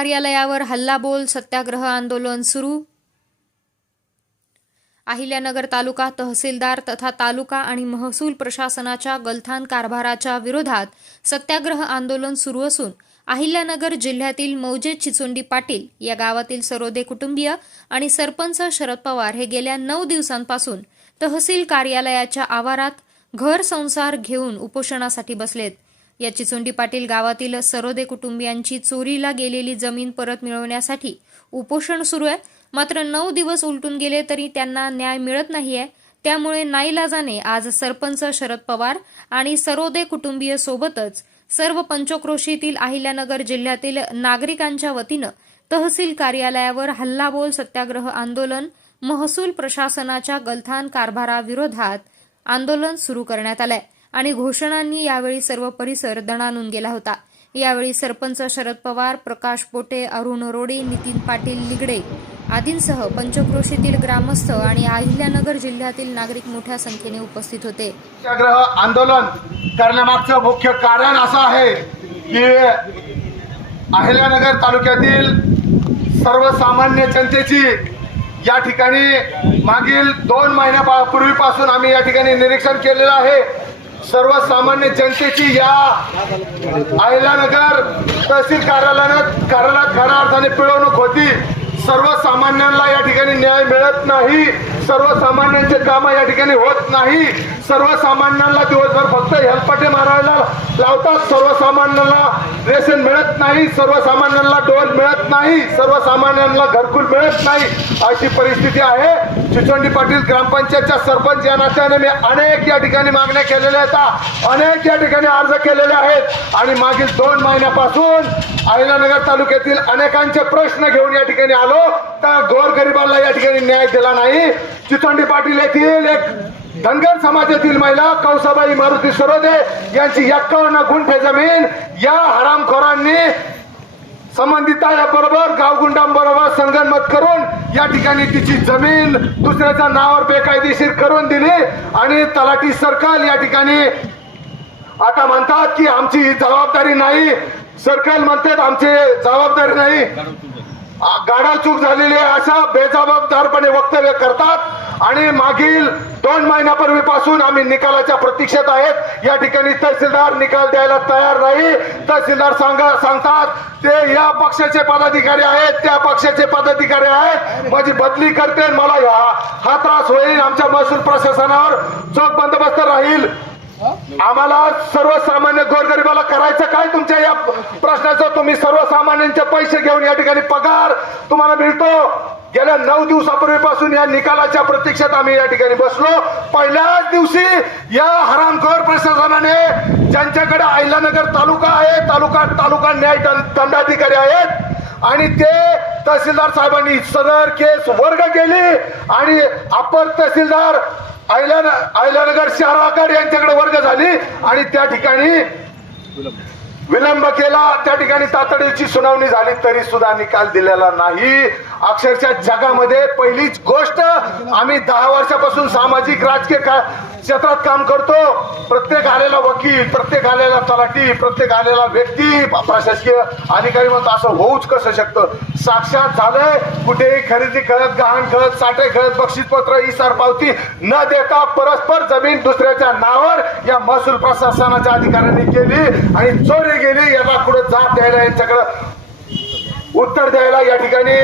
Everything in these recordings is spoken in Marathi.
कार्यालयावर हल्लाबोल सत्याग्रह आंदोलन सुरू. अहिल्यानगर तालुका तहसीलदार तथा तालुका आणि महसूल प्रशासनाच्या गलथान कारभाराच्या विरोधात सत्याग्रह आंदोलन सुरू असून अहिल्यानगर जिल्ह्यातील मौजे चिचोंडी पाटील या गावातील सरोदे कुटुंबीय आणि सरपंच शरद पवार हे गेल्या नऊ दिवसांपासून तहसील कार्यालयाच्या आवारात घर संसार घेऊन उपोषणासाठी बसलेत. या चिचोंडी पाटील गावातील सरोदे कुटुंबियांची चोरीला गेलेली जमीन परत मिळवण्यासाठी उपोषण सुरू आहे. मात्र नऊ दिवस उलटून गेले तरी त्यांना न्याय मिळत नाहीये. त्यामुळे नाईलाजाने आज सरपंच शरद पवार आणि सरोदे कुटुंबीय सोबतच सर्व पंचक्रोशीतील अहिल्यानगर जिल्ह्यातील नागरिकांच्या वतीनं तहसील कार्यालयावर हल्लाबोल सत्याग्रह आंदोलन महसूल प्रशासनाच्या गलथान कारभाराविरोधात आंदोलन सुरू करण्यात आलंय. आणि घोषणांनी यावेळी सर्व परिसर दणानून गेला होता. यावेळी सरपंच शरद पवार प्रकाश पोटे अरुण रोडे नितीन पाटील लिगडे आदींसह पंचक्रोशीतील ग्रामस्थ आणि अहिल्यानगर जिल्ह्यातील नागरिक मोठ्या संख्येने उपस्थित होते. सत्याग्रह आंदोलन करण्यामागचं मुख्य कारण असं आहे की अहिल्यानगर तालुक्यातील सर्वसामान्य जनतेची या ठिकाणी मागील दोन महिन्यापूर्वीपासून आम्ही या ठिकाणी निरीक्षण केलेलं आहे. सर्वसामान्य जनतेची या अहिल्यानगर तहसील कार्यालयात कार्यालयात खऱ्या अर्थाने पिळवणूक होती. सर्वसामान्यांना या ठिकाणी न्याय मिळत नाही. सर्वसामान्यांचे कामं या ठिकाणी होत नाही. सर्वसामान्यांना दिवसभर फक्त हेलपाटे मारायला लावतात. सर्वसामान्यांना रेशन मिळत नाही. सर्वसामान्यांना डोल मिळत नाही. सर्वसामान्यांना घरकुल मिळत नाही. अशी परिस्थिती आहे. चिचोंडी पाटील ग्रामपंचायतच्या सरपंच या नात्याने मी अनेक या ठिकाणी मागण्या केलेल्या आहेत. अनेक या ठिकाणी अर्ज केलेले आहेत. आणि मागील दोन महिन्यापासून अहिलानगर तालुक्यातील अनेकांचे प्रश्न घेऊन या ठिकाणी आलो तर गोरगरिबांना या ठिकाणी न्याय दिला नाही. चितोंडी पाटील येथील एक धनगर समाजातील महिला कौसाबाई मारुती सरोदे यांची एक्कावन्न गुंठे जमीन या हरामखोरांनी संबंधितांबरोबर गावगुंडांबरोबर संगनमत करून या ठिकाणी तिची जमीन दुसऱ्याच्या नावावर बेकायदेशीर करून दिली आणि तलाठी सरकार या ठिकाणी आता म्हणतात की आमची ही जबाबदारी नाही. सरकार म्हणतात आमची जबाबदारी नाही. गाडा चूक झालेली आहे अशा बेजबाबदारपणे वक्तव्य करतात. आणि मागील दोन महिन्यापूर्वीपासून आम्ही निकालाच्या प्रतीक्षेत आहेत. या ठिकाणी तहसीलदार निकाल द्यायला तयार नाही. तहसीलदार सांगा सांगतात ते या पक्षाचे पदाधिकारी आहेत त्या पक्षाचे पदाधिकारी आहेत. माझी बदली करते मला हा त्रास होईल. आमच्या महसूल प्रशासनावर चोख बंदोबस्त राहील. आम्हाला सर्वसामान्य गोरगरिबाला करायचं काय तुमच्या या प्रश्नाचं? तुम्ही सर्वसामान्यांचे पैसे घेऊन या ठिकाणी पगार तुम्हाला मिळतो. गेल्या नऊ दिवसापूर्वीपासून या निकालाच्या प्रतीक्षेत आम्ही या ठिकाणी बसलो. पहिल्याच दिवशी या हरामखोर प्रशासनाने ज्यांच्याकडे अहिल्यानगर तालुका आहे तालुका तालुका न्याय दंडाधिकारी आहेत आणि ते तहसीलदार साहेबांनी सदर केस वर्ग केली आणि अपर तहसीलदार अहिल्यान अहिल्यानगर शहराकडे यांच्याकडे वर्ग झाली आणि त्या ठिकाणी विलंब केला. त्या ठिकाणी तातडीची सुनावणी झाली तरी सुद्धा निकाल दिलेला नाही. अक्षरशः जगामध्ये पहिलीच गोष्ट आम्ही दहा वर्षापासून सामाजिक राजकीय का- क्षेत्रात काम करतो. प्रत्येक आलेला वकील प्रत्येक आलेला तलाठी प्रत्येक आलेला व्यक्ती प्रशासकीय अधिकारी म्हणतो असं होऊच कसं शकतं? साक्षात झालंय कुठेही खरेदी करत गहाण करत साठे करत बक्षीसपत्र इसार पावती न देता परस्पर जमीन दुसऱ्याच्या नावावर या महसूल प्रशासनाच्या अधिकाऱ्यांनी केली आणि चोरी गेली याला पुढे जात द्यायला यांच्याकडं उत्तर द्यायला या ठिकाणी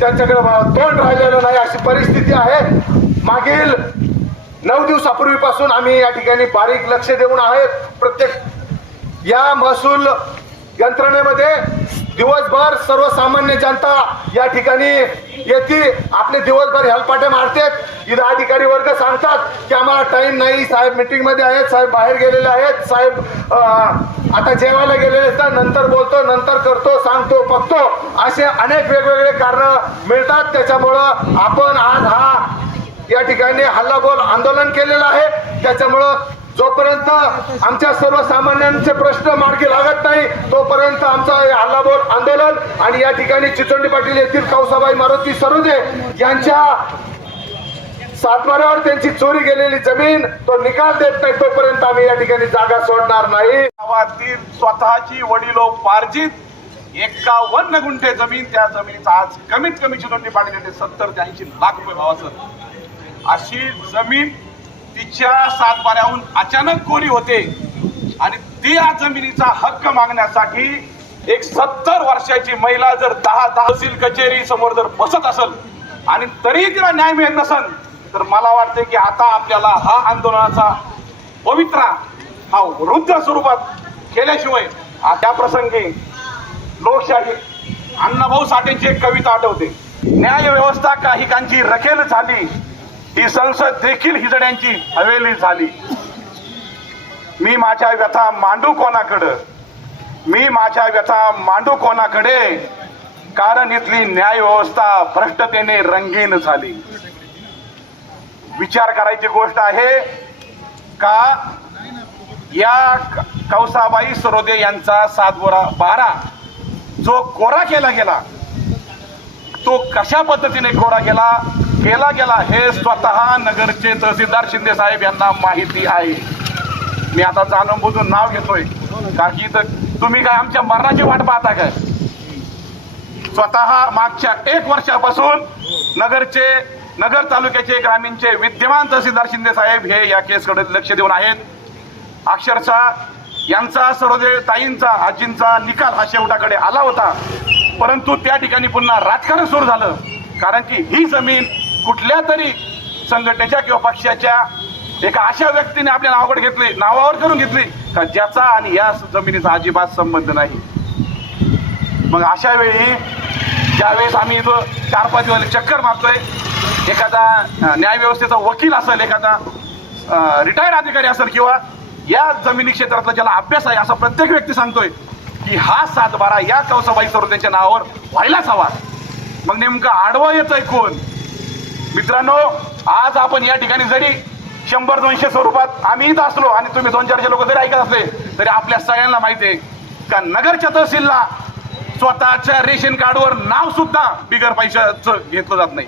त्यांच्याकडे तोंड राहिलेलं नाही अशी परिस्थिती आहे. मागील नऊ दिवसापूर्वीपासून आम्ही या ठिकाणी बारीक लक्ष देऊन आहेत. प्रत्येक या महसूल यंत्रणेमध्ये दिवसभर सर्वसामान्य जनता या ठिकाणी येते. आपले दिवसभर हेलपाटे मारतात. इथं अधिकारी वर्ग सांगतात की आम्हाला टाइम नाही. साहेब मीटिंगमध्ये आहेत. साहेब बाहेर गेलेले आहेत. साहेब आता जेवायला गेलेले आहेत. नंतर बोलतो नंतर करतो सांगतो बघतो. असे अनेक वेगवेगळे कारण मिळतात. त्याच्यामुळं आपण आज हा या ठिकाणी हल्लाबोल आंदोलन केलेलं आहे. त्याच्यामुळं जोपर्यंत आमच्या सर्वसामान्यांचे प्रश्न मार्गी लागत नाही तोपर्यंत आमचा हल्लाबोल आंदोलन आणि या ठिकाणी चिचोंडी पाटील येथील कौसाबाई मारुती सरुदे यांच्या सातबाऱ्यावर त्यांची चोरी गेलेली जमीन तो निकाल देत नाही तोपर्यंत आम्ही या ठिकाणी जागा सोडणार नाही. गावातील स्वतःची वडिलोपार्जित एकावन्न गुंठे जमीन त्या जमिनीचा आज कमीत कमी चिरोंडी पाटील सत्तर ते ऐंशी लाख रुपये भावाचं अशी जमीन तिच्या सातबाऱ्याहून अचानक गोळी होते. आणि त्या जमिनीचा हक्क मागण्यासाठी एक सत्तर वर्षाची महिला जर दहा तहसील कचेरी समोर जर बसत असेल आणि तरी तिला न्याय मिळत नसेल तर मला वाटते की आता आपल्याला हा आंदोलनाचा पवित्रा हा वृद्ध स्वरूपात केल्याशिवाय त्या प्रसंगी लोकशाही अण्णाभाऊ साठेंची एक कविता आठवते. न्याय व्यवस्था काहीकांची रखेल झाली ही संसद देखील हिजड्यांची हवेली झाली. मी माझ्या व्यथा मांडू कोणाकडं? मी माझ्या व्यथा मांडू कोणाकडे? कारण इथली न्याय व्यवस्था भ्रष्टतेने रंगीन झाली. विचार करायची गोष्ट आहे का? या कौसाबाई सरोदे यांचा सातबोरा बारा जो कोरा केला गेला तो कशा पद्धतीने कोरा केला? केला गेला हे स्वतः नगरचे तहसीलदार शिंदे साहेब यांना माहिती आहे. मी आता जाणून बुजून नाव घेतोय. कारण की इथं तुम्ही काय आमच्या मरणाची वाट पाहता काय? स्वतः मागच्या एक वर्षापासून नगरचे नगर तालुक्याचे ग्रामीणचे विद्यमान तहसीलदार शिंदे साहेब हे या केसकडे लक्ष देऊन आहेत. अक्षरशः यांचा सरोदे ताईंचा आजींचा निकाल हा शेवटाकडे आला होता. परंतु त्या ठिकाणी पुन्हा राजकारण सुरू झालं. कारण की ही जमीन कुठल्या तरी संघटनेच्या किंवा पक्षाच्या एका अशा व्यक्तीने आपल्या नावाकडे घेतली नावावर करून घेतली का ज्याचा आणि या जमिनीचा अजिबात संबंध नाही. मग अशा वेळी ज्यावेळेस आम्ही इथं चार पाच दिवस चक्कर मारतोय एखादा न्यायव्यवस्थेचा न्याय व्यवस्थेचा वकील असेल एखादा रिटायर्ड अधिकारी असेल किंवा या जमिनी क्षेत्रातला ज्याला अभ्यास आहे असा प्रत्येक व्यक्ती सांगतोय की हा सातबारा या कौसाबाई सरोदेच्या नावावर व्हायलाच हवा. मग नेमकं आडवा येतोय कोण? मित्रांनो आज आपण या ठिकाणी जरी शंभर दोनशे स्वरूपात आम्ही इथं असलो आणि तुम्ही दोन चारशे लोक जरी ऐकत असले तरी आपल्या सगळ्यांना माहिती आहे का नगरच्या तहसीलला स्वतःच्या रेशन कार्डवर नाव सुद्धा बिगर पैशाचं घेतलं जात नाही.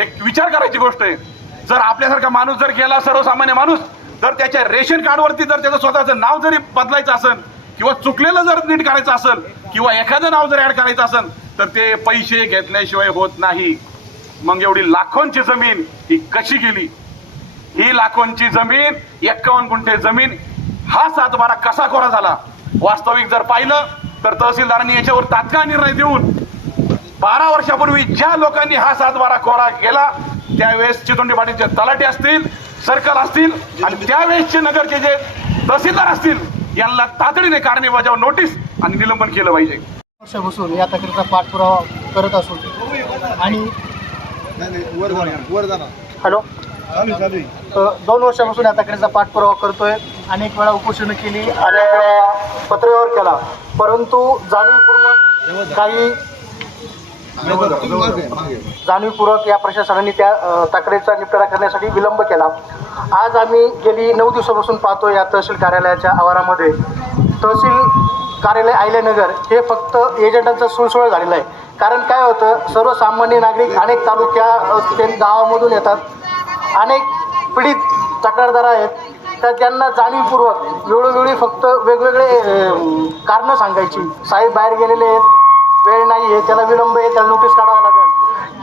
एक विचार करायची गोष्ट आहे. जर आपल्यासारखा माणूस जर गेला सर्वसामान्य माणूस जर त्याच्या रेशन कार्डवरती जर त्याचं स्वतःचं नाव जरी बदलायचं असेल किंवा चुकलेलं जर नीट करायचं असेल किंवा एखादं नाव जर ऍड करायचं असेल तर ते पैसे घेतल्याशिवाय होत नाही. मग एवढी लाखोंची जमीन ही कशी गेली? ही लाखोंची जमीन एक्कावन्न गुंठे जमीन हा सातबारा कसा कोरा झाला? वास्तविक जर पाहिलं तर तहसीलदारांनी याच्यावर तात्काळ निर्णय देऊन बारा वर्षापूर्वी ज्या लोकांनी हा सातबारा कोरा केला त्यावेळेस चितोंडी पाटीलचे तलाटे असतील सर्कल असतील आणि त्यावेळेसचे नगरचे जे तहसीलदार असतील यांना तातडीने कारणे बजाव नोटीस आणि निलंबन केलं पाहिजे. वर्षापासून या तक्रीचा पाठपुरावा करत असून आणि हॅलो. दोन वर्षापासून या तक्रारीचा पाठपुरावा करतोय. अनेक वेळा उपोषण केली अनेक वेळा पत्रव्यवहार केला. परंतु जाणीवपूर्वक काही जाणीवपूर्वक या प्रशासनाने त्या तक्रारीचा निपटारा करण्यासाठी विलंब केला. आज आम्ही गेली नऊ दिवसापासून पाहतो या तहसील कार्यालयाच्या आवारामध्ये. तहसील कार्यालय आयल्यानगर हे फक्त एजंटांचा सुळसुळ झालेला आहे. कारण काय होतं सर्वसामान्य नागरिक अनेक तालुक्या गावामधून येतात. अनेक पीडित तक्रारदार आहेत. तर त्यांना जाणीवपूर्वक वेळोवेळी फक्त वेगवेगळे कारणं सांगायची. साहेब बाहेर गेलेले आहेत वेळ नाही आहे त्याला विलंब आहे त्याला नोटीस काढावं लागेल.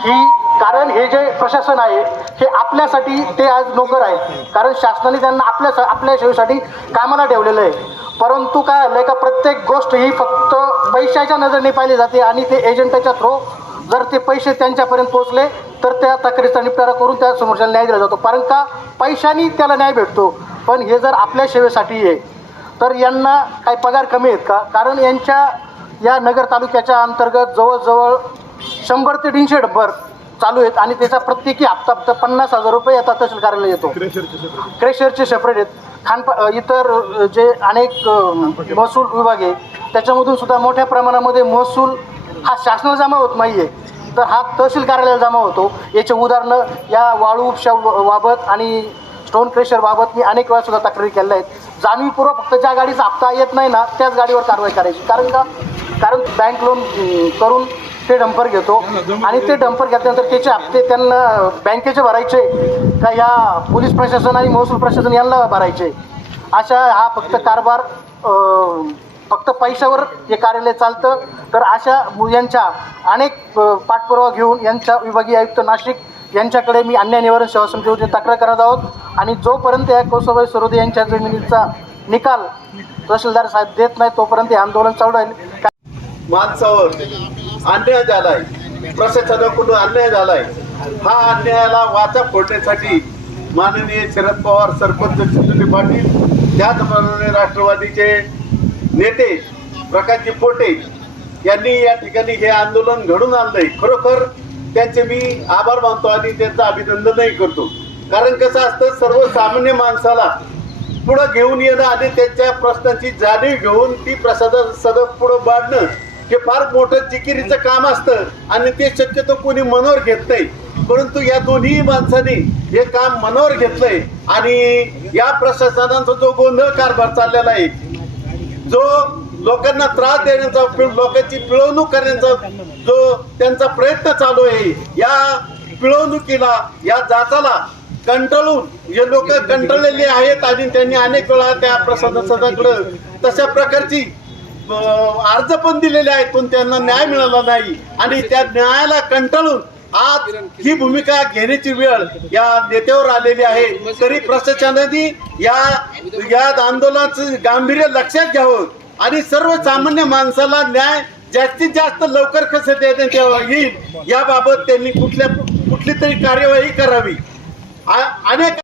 ही कारण हे जे प्रशासन आहे हे आपल्यासाठी ते आज नोकर आहे. कारण शासनाने त्यांना आपल्या आपल्या सेवेसाठी कामाला ठेवलेलं आहे. परंतु काय आलं का प्रत्येक गोष्ट ही फक्त पैशाच्या नजरेने पाहिली जाते आणि ते एजंटाच्या थ्रू जर ते पैसे त्यांच्यापर्यंत पोहोचले तर त्या तक्रारीचा निपटारा करून त्या समोरच्याला न्याय दिला जातो. कारण का? पैशानी त्याला न्याय भेटतो. पण हे जर आपल्या सेवेसाठी आहे तर यांना काही पगार कमी आहेत का? कारण यांच्या या नगर तालुक्याच्या अंतर्गत जवळजवळ शंभर ते दीडशे डब्बर चालू आहेत आणि त्याचा प्रत्येकी हप्ता हप्ता पन्नास हजार रुपये येतात तहसील कार्यालय येतो. क्रेशरचे सेपरेट आहेत. खानपा इतर जे अनेक महसूल विभाग आहे त्याच्यामधून सुद्धा मोठ्या प्रमाणामध्ये महसूल हा शासनाला जमा होत नाही आहे तर हा तहसील कार्यालयाला जमा होतो. याचे उदाहरणं या वाळू उपशा बाबत आणि स्टोन क्रेशर बाबत मी अनेक वेळा सुद्धा तक्रारी केल्या आहेत. जाणीवपूर्वक फक्त ज्या गाडीचा हप्ता येत नाही ना त्याच गाडीवर कारवाई करायची. कारण का? कारण बँक लोन करून ते डंपर घेतो आणि ते डंपर घेतल्यानंतर त्याचे हप्ते त्यांना बँकेचे भरायचे का या पोलीस प्रशासन आणि महसूल प्रशासन यांना भरायचे. अशा हा फक्त कारभार फक्त पैशावर हे कार्यालय चालतं. तर अशा मु- यांच्या अनेक पाठपुरावा घेऊन यांच्या विभागीय आयुक्त नाशिक यांच्याकडे मी अन्याय निवारण सेवा समितीवरती तक्रार करत आहोत. आणि जोपर्यंत या कौसभाई सरोदे यांच्या जमिनीचा निकाल तहसीलदार साहेब देत नाही तोपर्यंत हे आंदोलन चालू राहील. माणसावर अन्याय झालाय. प्रशासनाकडून अन्याय झालाय. हा अन्यायाला वाचा फोडण्यासाठी माननीय शरद पवार सरपंच चिंचोली पाटील त्याचप्रमाणे राष्ट्रवादीचे नेते प्रकाशजी पोटे यांनी या ठिकाणी हे आंदोलन घडून आणलंय. खरोखर त्यांचे मी आभार मानतो आणि त्यांचं अभिनंदनही करतो. कारण कसं असतं सर्वसामान्य माणसाला पुढं घेऊन येणं आणि त्यांच्या प्रश्नांची जाणीव घेऊन ती प्रसाद सदत पुढं बांधणं हे फार मोठं जिकिरीचं काम असतं आणि ते शक्यतो कोणी मनावर घेत नाही. परंतु या दोन्ही माणसांनी हे काम मनावर घेतलंय आणि या प्रशासनाचा जो गोंधळ कारभार चाललेला आहे जो लोकांना त्रास देण्याचा लोकांची पिळवणूक करण्याचा जो त्यांचा प्रयत्न चालू आहे या पिळवणुकीला या जाचाला कंटाळून हे लोक कंटाळलेले आहेत आणि त्यांनी अनेक वेळा त्या प्रशासनाकडं तशा प्रकारची अर्ज पण दिलेले आहेत पण त्यांना न्याय मिळाला नाही. आणि त्या न्यायाला कंटाळून आज ही भूमिका घेण्याची वेळ या नेत्यावर आलेली आहे. तरी प्रशासनाने या या आंदोलनाचं गांभीर्य लक्षात घ्यावं. आणि सर्वसामान्य माणसाला न्याय जास्तीत जास्त लवकर कसं देण्यात येईल याबाबत त्यांनी कुठल्या कुठली तरी कार्यवाही करावी. अनेक